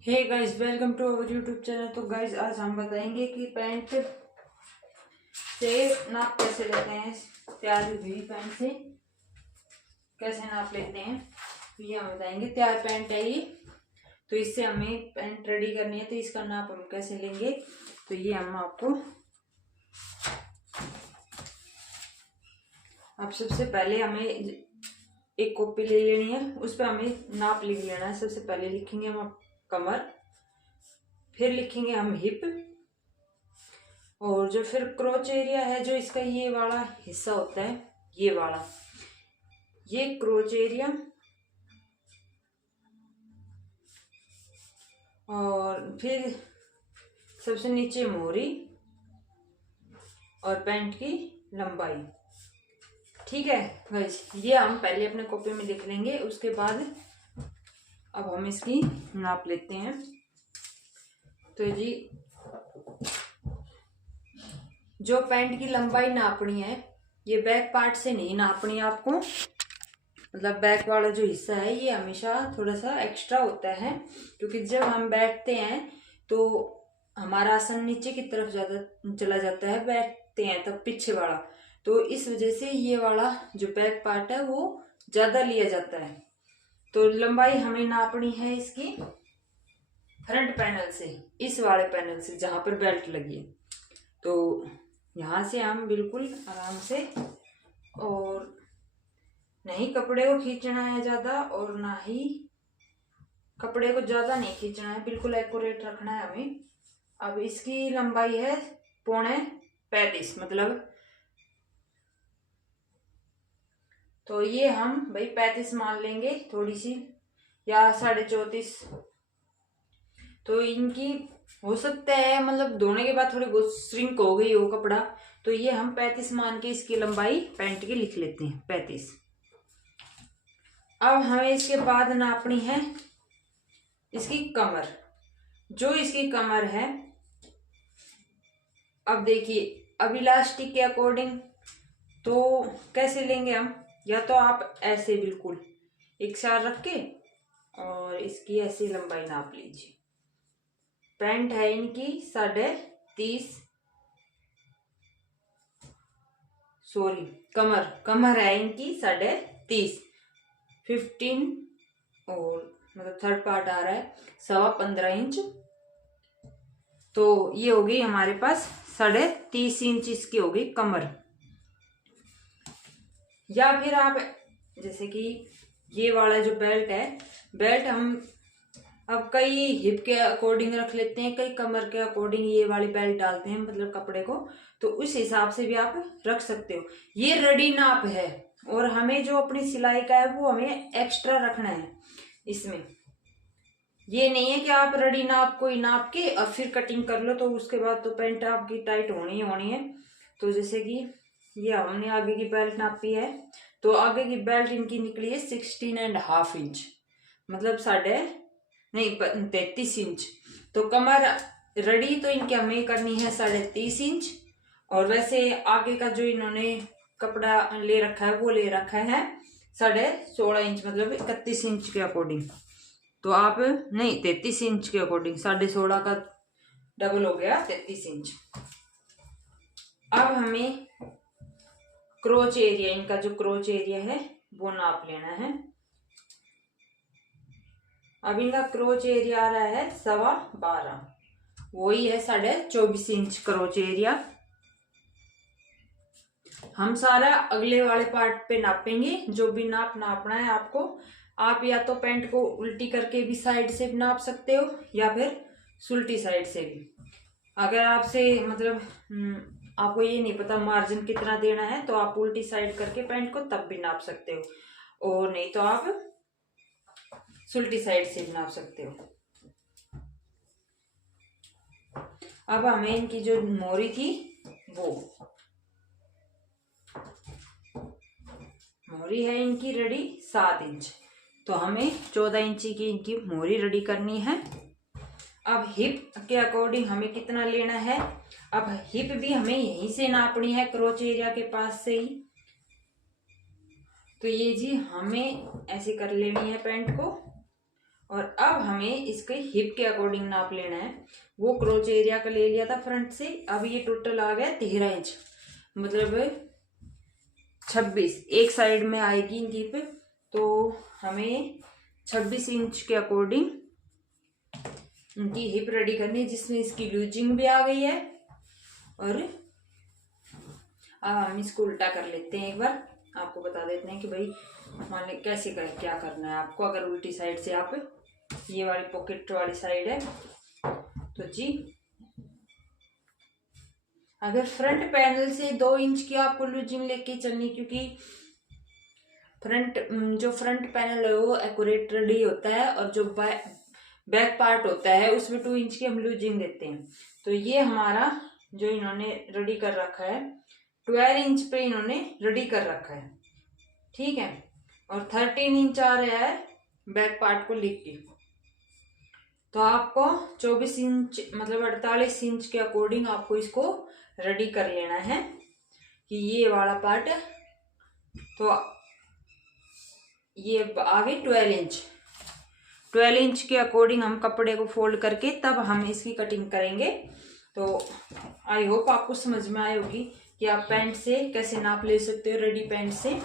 Hey guys, welcome to our YouTube channel. तो guys, आज हम बताएंगे कि पैंट से नाप कैसे लेते हैं। तैयार हुई पैंट से कैसे नाप लेते हैं तो ये हम बताएंगे। तैयार पैंट है ये, तो इससे हमें पैंट रेडी करनी है, तो इसका नाप हम कैसे लेंगे तो ये हम आपको अब सबसे पहले हमें एक कॉपी ले लेनी है, उस पर हमें नाप लिख लेना है। सबसे पहले लिखेंगे हम कमर, फिर लिखेंगे हम हिप, और जो फिर क्रोच एरिया है, जो इसका ये वाला हिस्सा होता है, ये वाला, ये क्रोच एरिया, और फिर सबसे नीचे मोहरी और पैंट की लंबाई। ठीक है गाइस, ये हम पहले अपने कॉपी में लिख लेंगे। उसके बाद अब हम इसकी नाप लेते हैं। तो जी, जो पैंट की लंबाई नापनी है, ये बैक पार्ट से नहीं नापनी है आपको। मतलब बैक वाला जो हिस्सा है ये हमेशा थोड़ा सा एक्स्ट्रा होता है, क्योंकि जब हम बैठते हैं तो हमारा आसन नीचे की तरफ ज्यादा चला जाता है, बैठते हैं तब पीछे वाला, तो इस वजह से ये वाला जो बैक पार्ट है वो ज्यादा लिया जाता है। तो लंबाई हमें नापनी है इसकी फ्रंट पैनल से, इस वाले पैनल से जहां पर बेल्ट लगी है। तो यहाँ से हम बिल्कुल आराम से, और नहीं कपड़े को खींचना है ज्यादा और ना ही कपड़े को ज्यादा नहीं खींचना है, बिल्कुल एक्यूरेट रखना है हमें। अब इसकी लंबाई है 35.5, मतलब तो ये हम भाई 35 मान लेंगे, थोड़ी सी, या 34.5। तो इनकी हो सकता है मतलब धोने के बाद थोड़ी बहुत श्रिंक हो गई हो कपड़ा, तो ये हम 35 मान के इसकी लंबाई पैंट की लिख लेते हैं, 35। अब हमें इसके बाद नापनी है इसकी कमर। जो इसकी कमर है, अब देखिए, अब इलास्टिक के अकॉर्डिंग तो कैसे लेंगे हम, या तो आप ऐसे बिल्कुल एक साथ रख के और इसकी ऐसी लंबाई नाप लीजिए। पैंट है इनकी 30.5, सॉरी कमर है इनकी 30.5, 15, और मतलब थर्ड पार्ट आ रहा है 15.25 इंच। तो ये हो गई हमारे पास 30.5 इंच इसकी हो गई कमर। या फिर आप जैसे कि ये वाला जो बेल्ट है, बेल्ट हम अब कई हिप के अकॉर्डिंग रख लेते हैं, कई कमर के अकॉर्डिंग ये वाली बेल्ट डालते हैं, मतलब कपड़े को, तो उस हिसाब से भी आप रख सकते हो। ये रेडी नाप है, और हमें जो अपनी सिलाई का है वो हमें एक्स्ट्रा रखना है इसमें। ये नहीं है कि आप रेडी नाप को ही नाप के और फिर कटिंग कर लो, तो उसके बाद तो पैंट आपकी टाइट होनी ही होनी है। तो जैसे कि ये हमने आगे की बेल्ट नापी है, तो आगे की बेल्ट इनकी निकली है 16.5 इंच, मतलब 33 इंच। तो कमर रेडी तो इनकी हमें करनी है 30.5 इंच, और वैसे आगे का जो इन्होंने कपड़ा ले रखा है वो ले रखा है 16.5 इंच, मतलब 31 इंच के अकॉर्डिंग। तो आप नहीं, 33 इंच के अकॉर्डिंग 16.5 का डबल हो गया 33 इंच। अब हमें क्रोच एरिया, इनका जो क्रोच एरिया है वो नाप लेना है। अब इनका क्रोच एरिया आ रहा है 12.25, वही है 24.5 इंच क्रोच एरिया। हम सारा अगले वाले पार्ट पे नापेंगे, जो भी नापना है आपको। आप या तो पैंट को उल्टी करके भी साइड से भी नाप सकते हो, या फिर सुल्टी साइड से भी। अगर आपसे मतलब आपको ये नहीं पता मार्जिन कितना देना है, तो आप उल्टी साइड करके पैंट को तब भी नाप सकते हो, और नहीं तो आप सुल्टी साइड से भी नाप सकते हो। अब हमें इनकी जो मोरी थी, वो मोरी है इनकी रेडी 7 इंच, तो हमें 14 इंची की इनकी मोरी रेडी करनी है। अब हिप के अकॉर्डिंग हमें कितना लेना है, अब हिप भी हमें यहीं से नापनी है, क्रोच एरिया के पास से ही। तो ये जी हमें ऐसे कर लेनी है पैंट को, और अब हमें इसके हिप के अकॉर्डिंग नाप लेना है। वो क्रोच एरिया का ले लिया था फ्रंट से, अब ये टोटल आ गया 13 इंच, मतलब 26 एक साइड में आएगी इनकी हिप। तो हमें 26 इंच के अकॉर्डिंग इनकी हिप रेडी करनी है, जिसमें इसकी लूजिंग भी आ गई है। और अब हम इसको उल्टा कर लेते हैं, एक बार आपको बता देते हैं कि भाई मान लें कैसे करें, क्या करना है आपको। अगर उल्टी साइड से आप, ये वाली पॉकेट वाली साइड है तो जी, अगर फ्रंट पैनल से 2 इंच की आपको लूजिंग लेके चलनी, क्योंकि जो फ्रंट पैनल है वो एक्यूरेट रेडी होता है, और जो बैक पार्ट होता है उसमें 2 इंच की हम लूजिंग देते हैं। तो ये हमारा जो इन्होंने रेडी कर रखा है 12 इंच पे इन्होंने रेडी कर रखा है, ठीक है। और 13 इंच आ रहा है बैक पार्ट को लिख के। तो आपको 24 इंच मतलब 48 इंच के अकॉर्डिंग आपको इसको रेडी कर लेना है कि ये वाला पार्ट। तो ये आगे 12 इंच के अकॉर्डिंग हम कपड़े को फोल्ड करके तब हम इसकी कटिंग करेंगे। तो आई होप आपको समझ में आई होगी कि आप पैंट से कैसे नाप ले सकते हो, रेडी पैंट से।